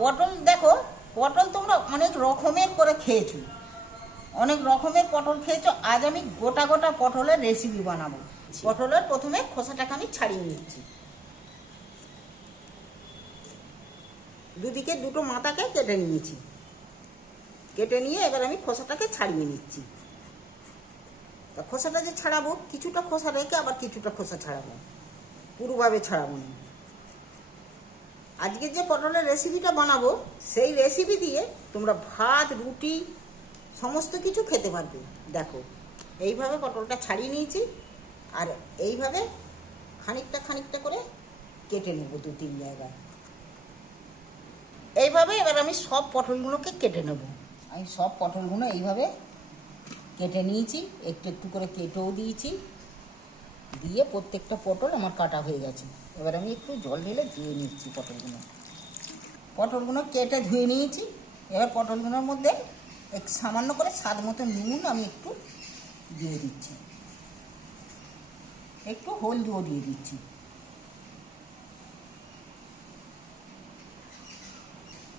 পটল দেখো পটল তোমরা অনেক রকমের করে খেয়েছো। অনেক রকমের পটল খেয়েছো আজ আমি গোটা গোটা পটলের রেসিপি বানাবো। পটলের প্রথমে খোসাটাকে আমি ছাড়িয়ে নিচ্ছি। দুদিকে দুটো মাথাকে কেটে নিয়েছি। কেটে নিয়ে এবার আমি খোসাটাকে ছাড়িয়ে নিচ্ছি। তা খোসাটা যে ছাড়াবো কিছুটা খোসা রেখে আবার কিছুটা খোসা ছাড়াবো। পুরোভাবে ছাড়াবো না। আজকে যে পটলের রেসিপিটা বানাবো, সেই রেসিপি দিয়ে তোমরা ভাত, রুটি, সমস্ত কিছু খেতে পারবে। দেখো, এইভাবে পটলটা ছাড়িয়ে নিয়েছি, আর এইভাবে খানিকটা খানিকটা করে কেটে নেব দু তিন জায়গায়। এইভাবে এবার আমি সব পটলগুলোকে কেটে নেব। আমি সব পটলগুলো এইভাবে কেটে নিয়েছি, একটু একটু করে কেটেও দিয়েছি, দিয়ে প্রত্যেকটা পটল আমার কাটা হয়ে গেছে। এবার আমি একটু জল ঢেলে ধুয়ে নিচ্ছি পটলগুলো। পটলগুলো কেটে ধুয়ে নিয়েছি। এবার পটলগুলোর মধ্যে এক সামান্য করে স্বাদ মতো নুন আমি একটু দিয়ে দিচ্ছি। একটু হলদিও দিয়ে দিচ্ছি।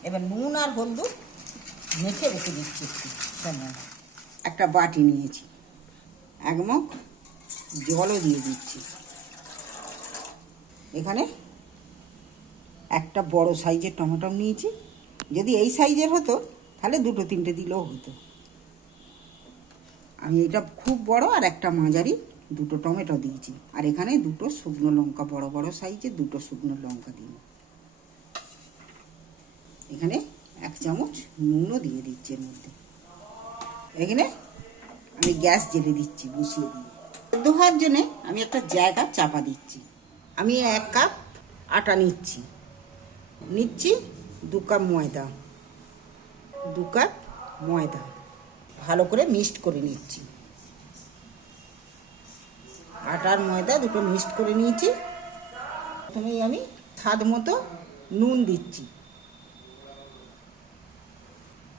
এবার নুন আর হলদু মেখে রেখে দিচ্ছি একটু একটা বাটি নিয়েছি। এক মগ জলও দিয়ে দিচ্ছি। এখানে একটা বড় সাইজের টমেটো নিয়েছি। যদি এই সাইজের হতো, তাহলে দুটো তিনটে দিলেও হতো। আমি এটা খুব বড় আর একটা মাঝারি দুটো টমেটো দিয়েছি। আর এখানে দুটো শুকনো লঙ্কা, বড় বড় সাইজের দুটো শুকনো লঙ্কা দিই এখানে এক চামচ নুনও দিয়ে দিচ্ছি এর মধ্যে। এখানে আমি গ্যাস জেলে দিচ্ছি, বসিয়ে দিয়ে। দোহার জন্যে আমি একটা জায়গা চাপা দিচ্ছি। আমি এক কাপ আটা নিচ্ছি। নিচ্ছি দু কাপ ময়দা। দু কাপ ময়দা। ভালো করে মিক্সড করে নিচ্ছি। আটার ময়দা দুটো মিক্সড করে নিয়েছি। প্রথমেই আমি স্বাদ মতো নুন দিচ্ছি।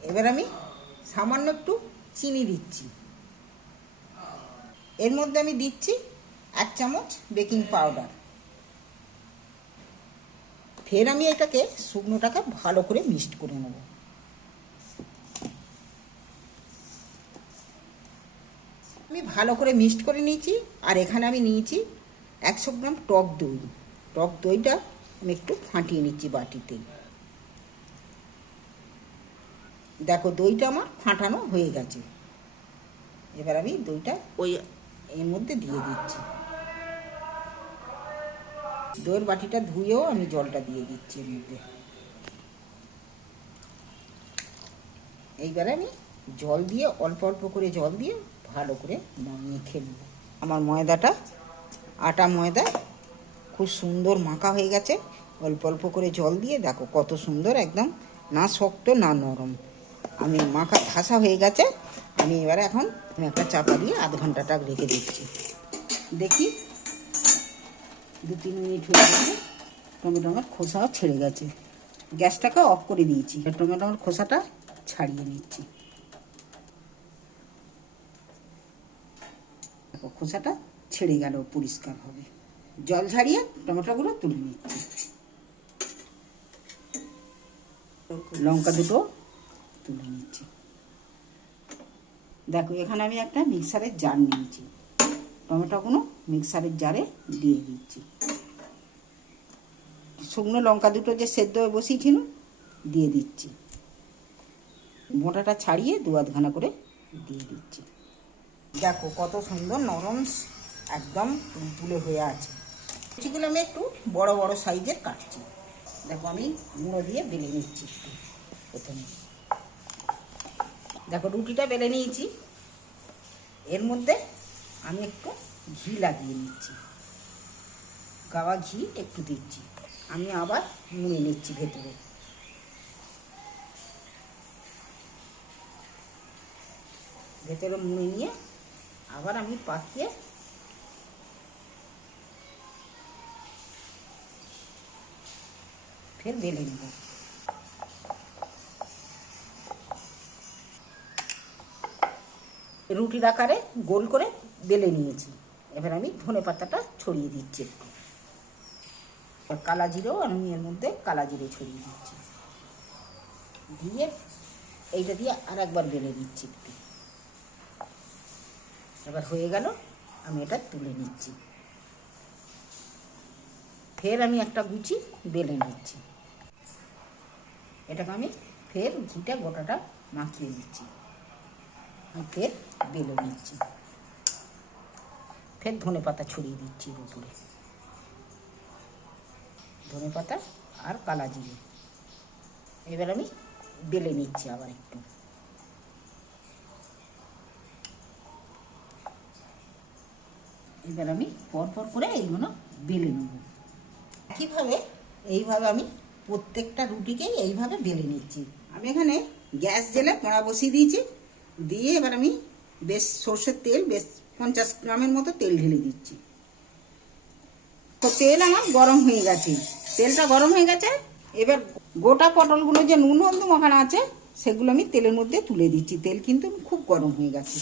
এবার আমি সামান্য একটু চিনি দিচ্ছি। এর মধ্যে আমি দিচ্ছি এক চামচ বেকিং পাউডার। ফের আমি এটাকে শুকনোটাকে ভালো করে মিক্সড করে নেব। আমি ভালো করে মিক্সড করে নিয়েছি, আর এখানে আমি নিয়েছি একশো গ্রাম টক দই। টক দইটা আমি একটু ফাটিয়ে নিচ্ছি বাটিতে। দেখো, দইটা আমার ফাটানো হয়ে গেছে। এবার আমি দইটা ওই এর মধ্যে দিয়ে দিচ্ছি। দইয়ের বাটিটা ধুয়েও আমি জলটা দিয়ে দিচ্ছি এর মধ্যে। এইবারে আমি জল দিয়ে, অল্প অল্প করে জল দিয়ে ভালো করে মেখে নেব। আমার ময়দাটা, আটা ময়দা খুব সুন্দর মাখা হয়ে গেছে। অল্প অল্প করে জল দিয়ে দেখো কত সুন্দর একদম না শক্ত না নরম। আমি মাখা ঠাসা হয়ে গেছে, আমি এবারে এখন একটা চাপা দিয়ে আধ ঘন্টাটা রেখে দিচ্ছি। দেখি দু তিন মিনিট হয়ে গেছে, টমেটো আমার খোসাও ছেড়ে গেছে। গ্যাসটাকে অফ করে দিয়েছি টমেটো আমার খোসাটা ছাড়িয়ে নিচ্ছি। দেখো, খোসাটা ছেড়ে গেল, পরিষ্কার হবে। জল ঝাড়িয়ে টমেটোগুলো তুলে নিচ্ছি। লঙ্কা দুটো তুলে নিচ্ছি। দেখো, এখানে আমি একটা মিক্সারের জার নিয়েছি। টমেটোগুলো মিক্সারের জারে দিয়ে দিচ্ছি। শুকনো লঙ্কা দুটো যে সেদ্ধ হয়ে বসিয়েছিল, দিয়ে দিচ্ছি। মোটাটা ছাড়িয়ে দু আধখানা করে দিয়ে দিচ্ছি। দেখো কত সুন্দর নরম একদম তুলে হয়ে আছে। লুচিগুলো আমি একটু বড় বড় সাইজের কাটছি। দেখো আমি মুড়ো দিয়ে বেলে নিচ্ছি প্রথমে। দেখো রুটিটা বেলে নিয়েছি। এর মধ্যে আমি একটু ঘি লাগিয়ে নিচ্ছি। গাওয়া ঘি একটু দিচ্ছি। আমি আবার মুড়ে নিচ্ছি ভেতরে। ভেতরে মুড়ে নিয়ে আবার আমি পাকিয়ে ফের বেলে নেব। রুটির আকারে গোল করে বেলে নিয়েছি। এবার আমি ধনে পাতাটা ছড়িয়ে দিচ্ছি একটু। কালা জিরেও আমি এর মধ্যে কালা জিরে ছড়িয়ে দিচ্ছি। দিয়ে এইটা দিয়ে আর একবার বেলে দিচ্ছি একটু। এবার হয়ে গেল, আমি এটা তুলে নিচ্ছি। ফের আমি একটা গুচি বেলে নিচ্ছি। এটাকে আমি ফের ঘিটা গোটাটা মাখিয়ে দিচ্ছি। ফের বেলে নিচ্ছি। ফের ধনে পাতা ছড়িয়ে দিচ্ছি এর উপরে। ধনে পাতা আর কালা জিরে। এবার আমি বেলে নিচ্ছি আবার একটু। এবার আমি পরপর করে এইগুলো বেলে নেব। কীভাবে? এইভাবে আমি প্রত্যেকটা রুটিকেই এইভাবে বেলে নিচ্ছি। আমি এখানে গ্যাস জেলে কড়া বসিয়ে দিয়েছি। দিয়ে এবার আমি বেশ সর্ষের তেল, বেশ পঞ্চাশ গ্রামের মতো তেল ঢেলে দিচ্ছি। তো তেল আমার গরম হয়ে গেছে। তেলটা গরম হয়ে গেছে। এবার গোটা পটলগুলো যে নুন হলদু মাখানো আছে, সেগুলো আমি তেলের মধ্যে তুলে দিচ্ছি। তেল কিন্তু খুব গরম হয়ে গেছে।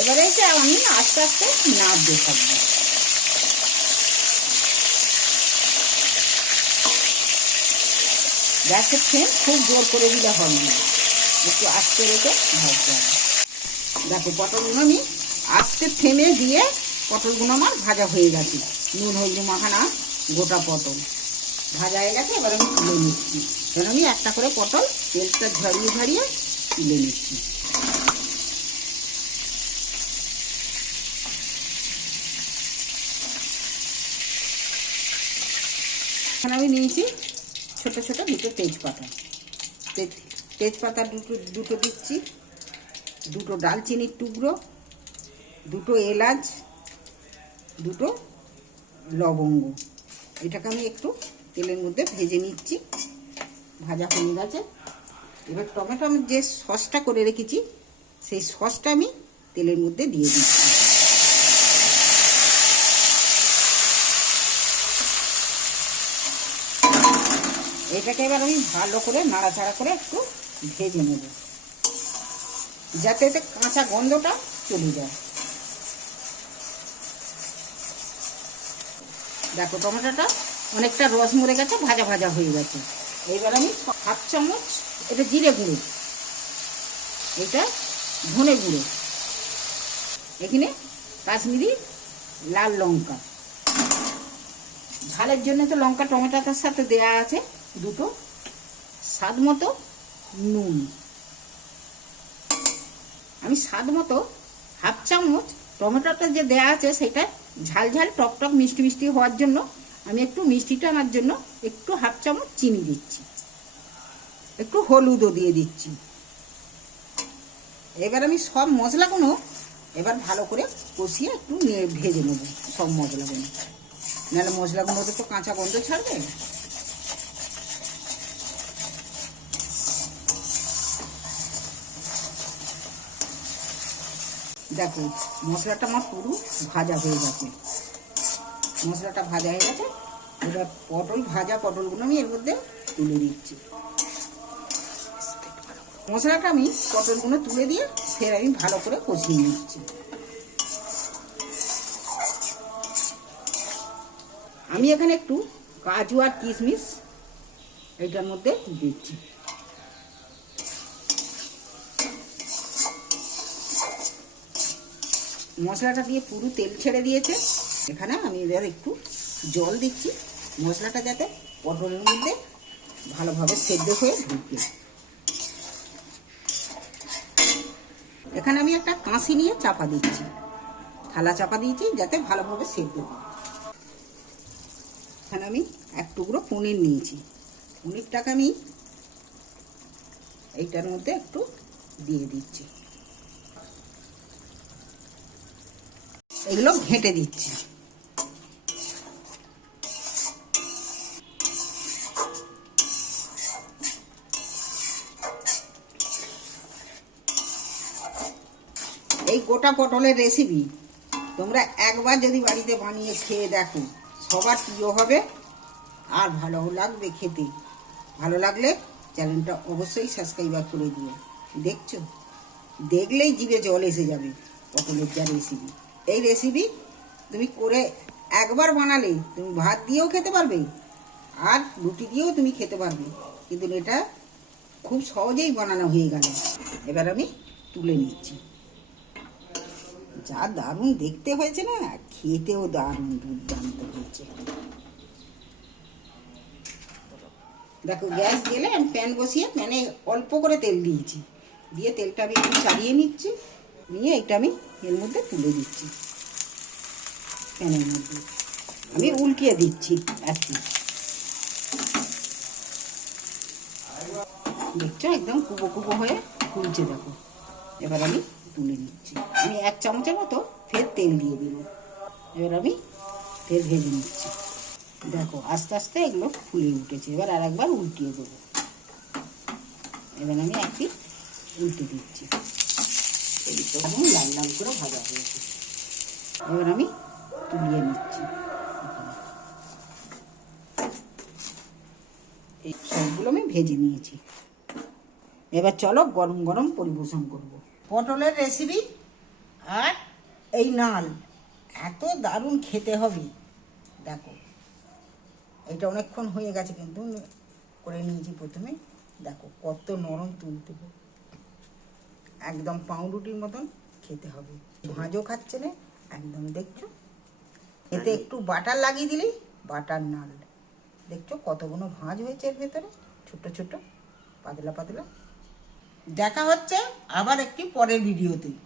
এবারে আমি আস্তে আস্তে নাড়তে থাকব। গ্যাসের ফ্লেম খুব জোর করে দিলে হবে না। একটু আস্তে রেখে ভাজতে হবে। দেখো, পটলগুলো আমি আস্তে থেমে দিয়ে পটলগুলো আমার ভাজা হয়ে গেছে। নুন, হলদি মাখানা, গোটা পটল। ভাজা হয়ে গেছে, এবার আমি তুলে নিচ্ছি। এবার আমি একটা করে পটল তেলটা ঝরিয়ে ঝরিয়ে তুলে নিচ্ছি। এখানে আমি নিয়েছি ছোট ছোট দুটো তেজপাতা। তেজ- তেজপাতা দুটো দুটো দিচ্ছি। দুটো ডালচিনির টুকরো, দুটো এলাচ, দুটো লবঙ্গ। এটাকে আমি একটু তেলের মধ্যে ভেজে নিচ্ছি। ভাজা হয়ে গেছে। এবার টমেটো আমি যে সসটা করে রেখেছি, সেই সসটা আমি তেলের মধ্যে দিয়ে দিচ্ছি। এটাকে এবার আমি ভালো করে নাড়াচাড়া করে একটু ভেজে নেব। যাতে এতে কাঁচা গন্ধটা চলে যায়। দেখো টমেটোটা অনেকটা রস মরে গেছে, ভাজা ভাজা হয়ে গেছে। এবার আমি হাফ চামচ এটা জিরে গুঁড়ো, এটা ধনে গুঁড়ো, এখানে কাশ্মীরি লাল লঙ্কা। ঝালের জন্য তো লঙ্কা, টমেটোটার সাথে দেয়া আছে। দুটো স্বাদ মতো নুন। আমি স্বাদ মতো হাফ চামচ টমেটোটা যে দেয়া আছে সেটা ঝাল ঝাল টক টক মিষ্টি মিষ্টি হওয়ার জন্য আমি একটু মিষ্টিটা আনার জন্য একটু হাফ চামচ চিনি দিচ্ছি। একটু হলুদও দিয়ে দিচ্ছি। এবার আমি সব মশলাগুলো এবার ভালো করে কষিয়ে একটু ভেজে নেব সব মশলাগুলো। নাহলে মশলাগুলোতে তো কাঁচা গন্ধ ছাড়বে। দেখো, মশলাটা আমার পুরো ভাজা হয়ে গেছে। মশলাটা ভাজা হয়ে গেছে। এবার পটল, ভাজা পটলগুলো আমি এর মধ্যে তুলে দিচ্ছি। মশলাটা আমি পটলগুলো তুলে দিয়ে ফের আমি ভালো করে কষিয়ে নিচ্ছি। আমি এখানে একটু কাজু আর কিশমিশ এইটার মধ্যে দিচ্ছি। মশলাটা দিয়ে পুরো তেল ছেড়ে দিয়েছে। এখানে আমি এবার একটু জল দিচ্ছি। মশলাটা যাতে পটলের মধ্যে ভালোভাবে সেদ্ধ হয়ে ঢুকে। এখানে আমি একটা কাঁসি নিয়ে চাপা দিচ্ছি। থালা চাপা দিয়েছি যাতে ভালোভাবে সেদ্ধ হয়। এখানে আমি এক টুকরো পনির নিয়েছি। পনিরটাকে আমি এইটার মধ্যে একটু দিয়ে দিচ্ছি। এগুলো ঘেঁটে দিচ্ছি। এই গোটা পটলের রেসিপি তোমরা একবার যদি বাড়িতে বানিয়ে খেয়ে দেখো, সবার প্রিয় হবে আর ভালো লাগবে খেতে। ভালো লাগলে চ্যানেলটা অবশ্যই সাবস্ক্রাইব করে দিও। দেখছ? দেখলেই জিভে জল এসে যাবে পটলের যা রেসিপি এই রেসিপি তুমি করে একবার বানালে তুমি ভাত দিয়েও খেতে পারবে আর রুটি দিয়েও তুমি খেতে পারবে। কিন্তু এটা খুব সহজেই বানানো হয়ে গেল। এবার আমি তুলে নিচ্ছি। যা দারুণ দেখতে হয়েছে না, খেতেও দারুণ দুর্দান্ত হয়েছে। দেখো, গ্যাস গেলে আমি প্যান বসিয়ে প্যানে অল্প করে তেল দিয়েছি। দিয়ে তেলটা আমি একটু চালিয়ে নিচ্ছি। নিয়ে এটা আমি এর মধ্যে তুলে দিচ্ছি। প্যানের মধ্যে। আমি উল্টিয়ে দিচ্ছি এক দেখছ? একদম কুবো কুবো হয়ে ফুলছে, দেখো। এবার আমি তুলে নিচ্ছি। আমি এক চামচের মতো ফের তেল দিয়ে দিব এবার আমি ফের ভেজে নিচ্ছি। দেখো, আস্তে আস্তে এগুলো ফুলে উঠেছে। এবার আর একবার উল্টিয়ে দেবো। এবার আমি একটি উল্টে দিচ্ছি। এই তো এখন লাল লাল করে ভাজা হয়েছে এবার আমি তুলিয়ে নিচ্ছি। এই সবগুলো আমি ভেজে নিয়েছি। এবার চলো গরম গরম পরিবেশন করব। পটলের রেসিপি আর এই নাল। এত দারুণ খেতে হবে। দেখো, এটা অনেকক্ষণ হয়ে গেছে কিন্তু, করে নিয়েছি প্রথমে। দেখো, কত নরম তুলতে হবে। একদম পাউরুটির মতন খেতে হবে। ভাঁজও খাচ্ছে না একদম দেখছ? এতে একটু বাটার লাগিয়ে দিলি বাটার নাল। দেখছ কতগুলো ভাঁজ হয়েছে এর ভেতরে? ছোট ছোট পাতলা পাতলা। দেখা হচ্ছে আবার একটি পরের ভিডিওতে।